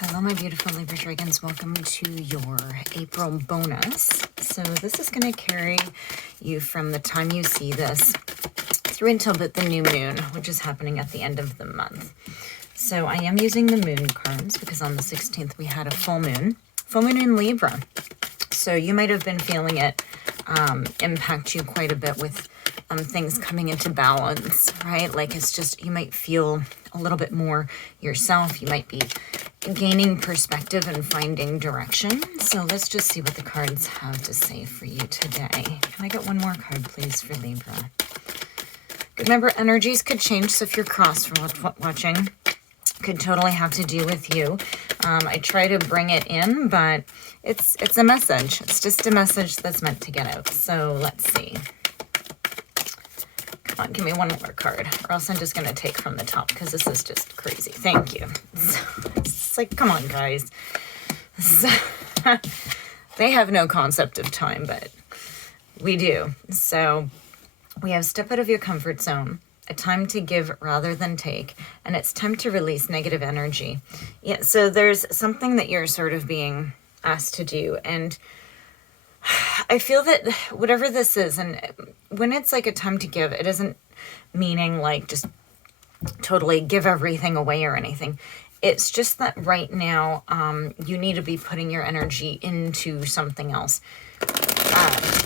Hello, my beautiful Libra Dragons. Welcome to your April bonus. So this is going to carry you from the time you see this through until the new moon, which is happening at the end of the month. So I am using the moon cards because on the 16th we had a full moon in Libra. So you might have been feeling it impact you quite a bit with things coming into balance, right? Like it's just, you might feel a little bit more yourself. You might be gaining perspective and finding direction. So let's just see what the cards have to say for you today. Can I get one more card, please, for Libra? Remember, energies could change, so if you're cross from watching, could totally have to do with you. I try to bring it in, but it's a message. It's just a message that's meant to get out. So let's see. Come on, give me one more card, or else I'm just going to take from the top because this is just crazy. Thank you. It's like, come on, guys. They have no concept of time, but we do. So we have step out of your comfort zone, a time to give rather than take, and it's time to release negative energy. Yeah, so there's something that you're sort of being asked to do, and I feel that whatever this is, and when it's like a time to give, it isn't meaning like just totally give everything away or anything. It's just that right now you need to be putting your energy into something else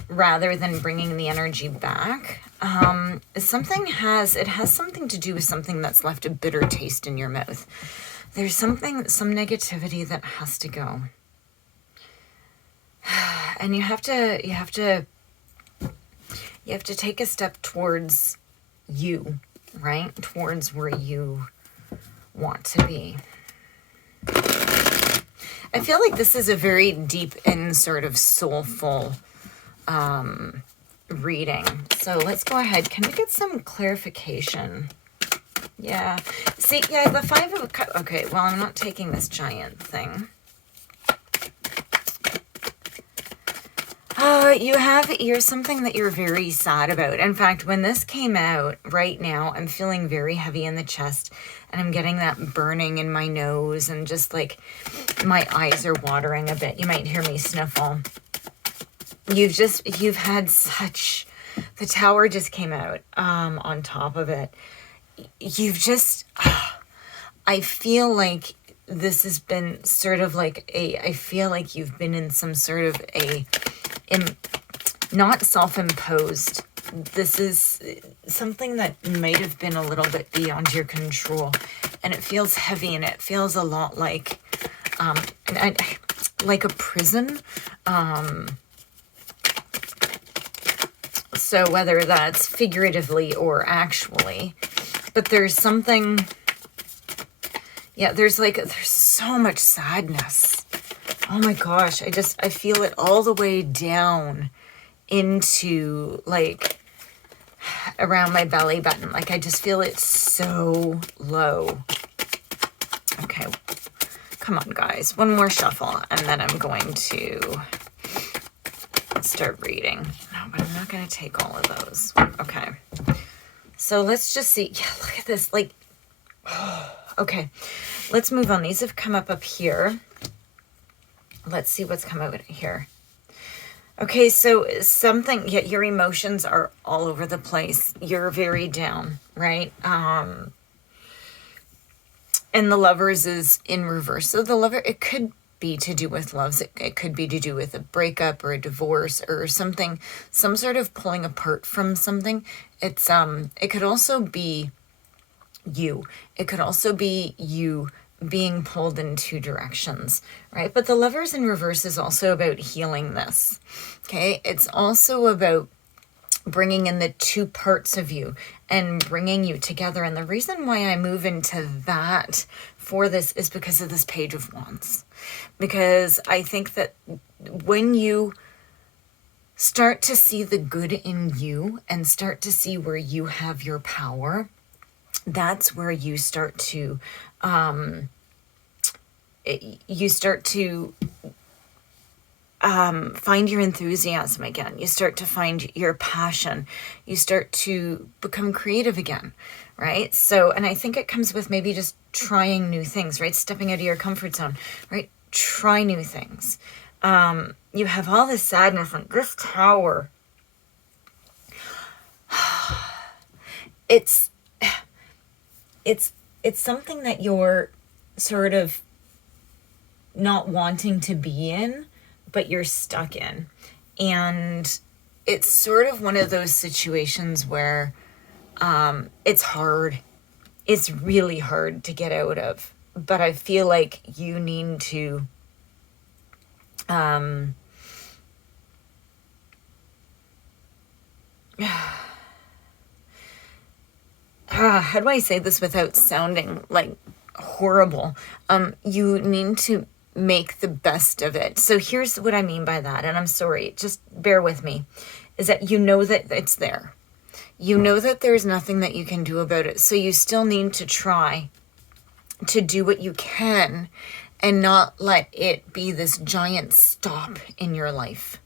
rather than bringing the energy back. Something has something to do with something that's left a bitter taste in your mouth. There's some negativity that has to go. And you have to take a step towards you, right? Towards where you want to be. I feel like this is a very deep and sort of soulful reading. So let's go ahead. Can we get some clarification? Yeah. See, yeah, the Five of Cups. Okay, well, I'm not taking this giant thing. You're something that you're very sad about. In fact, when this came out right now, I'm feeling very heavy in the chest and I'm getting that burning in my nose and just like my eyes are watering a bit. You might hear me sniffle. You've had such, the Tower just came out on top of it. I feel like this has been sort of like I feel like you've been in some sort of not self-imposed. This is something that might have been a little bit beyond your control, and it feels heavy, and it feels a lot like like a prison. So whether that's figuratively or actually, but there's something, yeah, there's so much sadness. Oh my gosh, I feel it all the way down into like around my belly button. Like I just feel it so low. Okay, come on guys, one more shuffle and then I'm going to start reading. No, but I'm not going to take all of those. Okay, so let's just see. Yeah, look at this. Like, okay, let's move on. These have come up here. Let's see what's come out here. Okay, so your emotions are all over the place. You're very down, right? And the Lovers is in reverse. So the Lover, it could be to do with loves. It could be to do with a breakup or a divorce or something, some sort of pulling apart from something. It could also be you. It could also be you being pulled in two directions, right? But the Lovers in reverse is also about healing this, okay? It's also about bringing in the two parts of you and bringing you together. And the reason why I move into that for this is because of this Page of Wands. Because I think that when you start to see the good in you and start to see where you have your power, that's where you start to find your enthusiasm again. You start to find your passion. You start to become creative again, right? So, and I think it comes with maybe just trying new things, right? Stepping out of your comfort zone, right? Try new things. You have all this sadness and this Tower. It's something that you're sort of not wanting to be in, but you're stuck in. And it's sort of one of those situations where it's hard. It's really hard to get out of. But I feel like you need to how do I say this without sounding like horrible? You need to make the best of it. So here's what I mean by that, and I'm sorry, just bear with me, is that you know that it's there. You know that there's nothing that you can do about it. So you still need to try to do what you can and not let it be this giant stop in your life,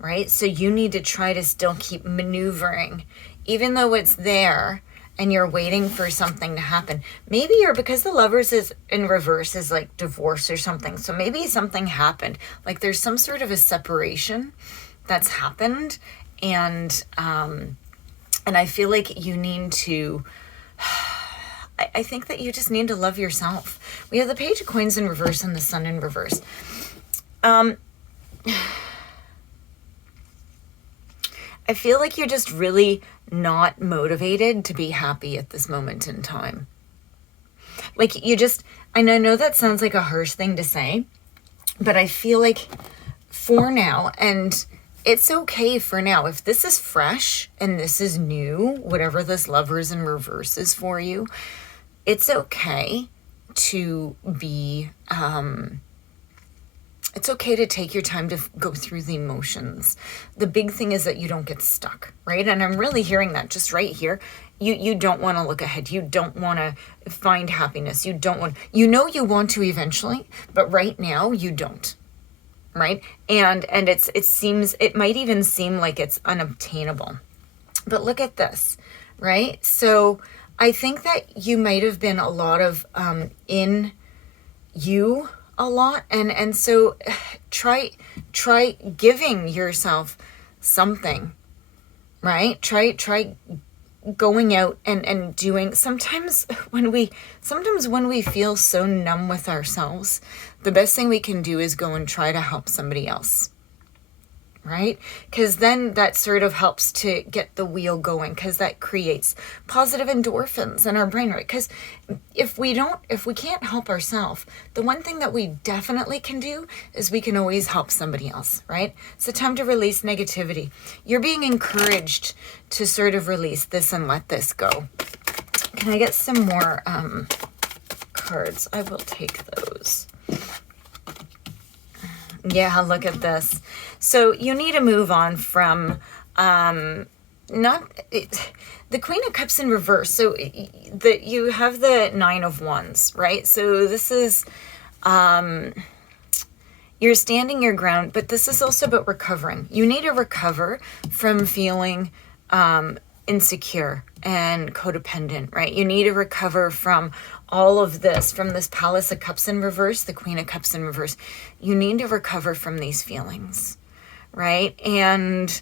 right? So you need to try to still keep maneuvering, even though it's there and you're waiting for something to happen. Maybe you're, because the Lovers is in reverse is like divorce or something. So maybe something happened. Like there's some sort of a separation that's happened. And I feel like you need to, I think that you just need to love yourself. We have the Page of Coins in reverse and the Sun in reverse. I feel like you're just really not motivated to be happy at this moment in time. Like you just, and I know that sounds like a harsh thing to say, but I feel like for now, and it's okay for now, if this is fresh and this is new, whatever this Lovers in reverse is for you, it's okay to be, it's okay to take your time to go through the emotions. The big thing is that you don't get stuck, right? And I'm really hearing that just right here. You don't want to look ahead. You don't want to find happiness. You don't want, you know you want to eventually, but right now you don't, right? And it might even seem like it's unobtainable. But look at this, right? So I think that you might have been a lot of in you a lot, and so try giving yourself something, right? Try going out and doing. Sometimes when we feel so numb with ourselves, the best thing we can do is go and try to help somebody else, right? Because then that sort of helps to get the wheel going, because that creates positive endorphins in our brain, right? Because if we can't help ourselves, the one thing that we definitely can do is we can always help somebody else, right? It's a time to release negativity. You're being encouraged to sort of release this and let this go. Can I get some more cards? I will take those. Yeah, look at this. So you need to move on from the Queen of Cups in reverse. So you have the Nine of Wands, right? So this is you're standing your ground, but this is also about recovering. You need to recover from feeling insecure and codependent, right? You need to recover from all of this, from this Palace of Cups in reverse, the Queen of Cups in reverse. You need to recover from these feelings, right? And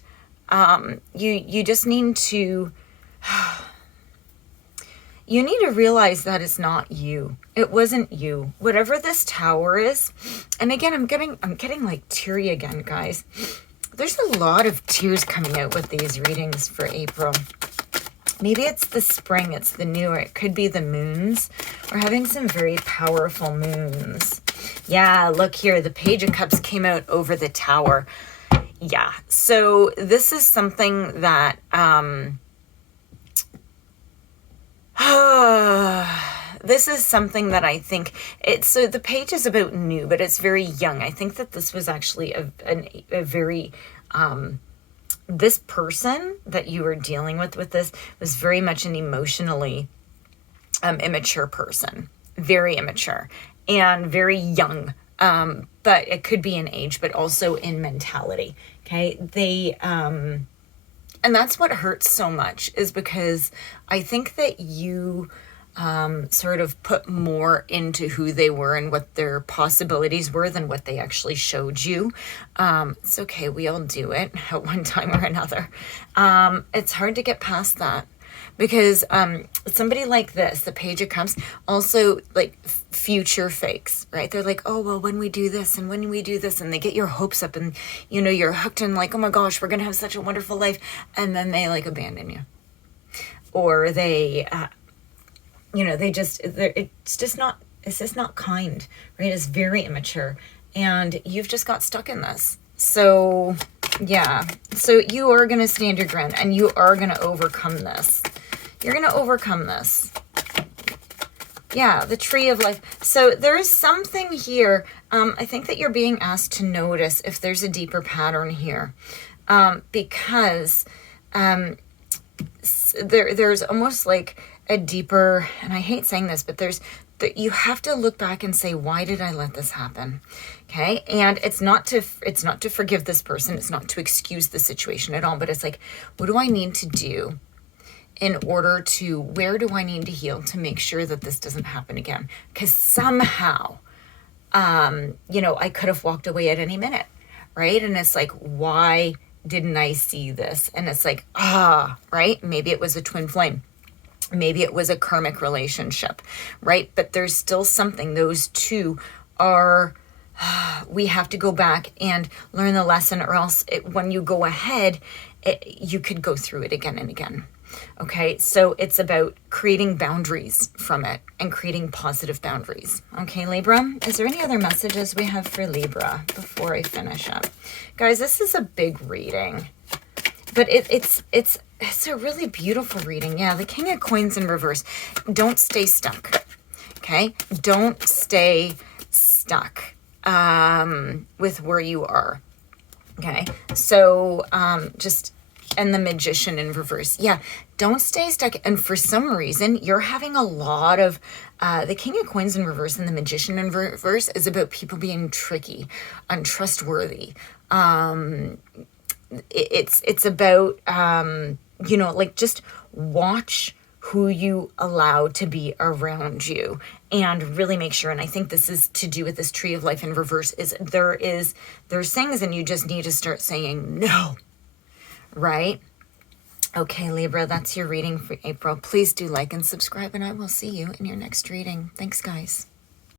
you just need to you need to realize that it's not you. It wasn't you. Whatever this Tower is, and again, I'm getting like teary again, guys. There's a lot of tears coming out with these readings for April. Maybe it's the spring, it's the new, or it could be the moons. We're having some very powerful moons. Yeah, look here, the Page of Cups came out over the Tower. Yeah, so this is something that, this is something that I think, so the page is about new, but it's very young. I think that this was actually a very, this person that you were dealing with this was very much an emotionally immature person, very immature and very young but it could be in age, but also in mentality. Okay. And that's what hurts so much, is because I think that you sort of put more into who they were and what their possibilities were than what they actually showed you. It's okay. We all do it at one time or another. It's hard to get past that. Because somebody like this, the Page of Cups, also like future fakes, right? They're like, oh, well, when we do this and when we do this, and they get your hopes up and, you know, you're hooked and like, oh my gosh, we're going to have such a wonderful life. And then they like abandon you. Or they, you know, it's just not kind, right? It's very immature. And you've just got stuck in this. So, yeah. So you are going to stand your ground and you are going to overcome this. You're going to overcome this. Yeah, the Tree of Life. So there is something here. I think that you're being asked to notice if there's a deeper pattern here. Because there's almost like a deeper, and I hate saying this, but you have to look back and say, why did I let this happen? Okay. And it's not to forgive this person. It's not to excuse the situation at all, but it's like, what do I need to do in order to, where do I need to heal to make sure that this doesn't happen again? Because somehow, you know, I could have walked away at any minute. Right. And it's like, why didn't I see this? And it's like, right. Maybe it was a twin flame. Maybe it was a karmic relationship, right? But there's still something. Those two are, we have to go back and learn the lesson, or else when you go ahead, you could go through it again and again. Okay, so it's about creating boundaries from it and creating positive boundaries. Okay, Libra, is there any other messages we have for Libra before I finish up? Guys, this is a big reading, but it's a really beautiful reading. Yeah, the King of Coins in reverse. Don't stay stuck. Okay, don't stay stuck with where you are. Okay, so and the Magician in reverse. Yeah, don't stay stuck. And for some reason, you're having a lot of the King of Coins in reverse and the Magician in reverse is about people being tricky, untrustworthy. It's about you know, like, just watch who you allow to be around you and really make sure. And I think this is to do with this Tree of Life in reverse, is there's things and you just need to start saying no, right? Okay, Libra, that's your reading for April. Please do like and subscribe, and I will see you in your next reading. Thanks, guys.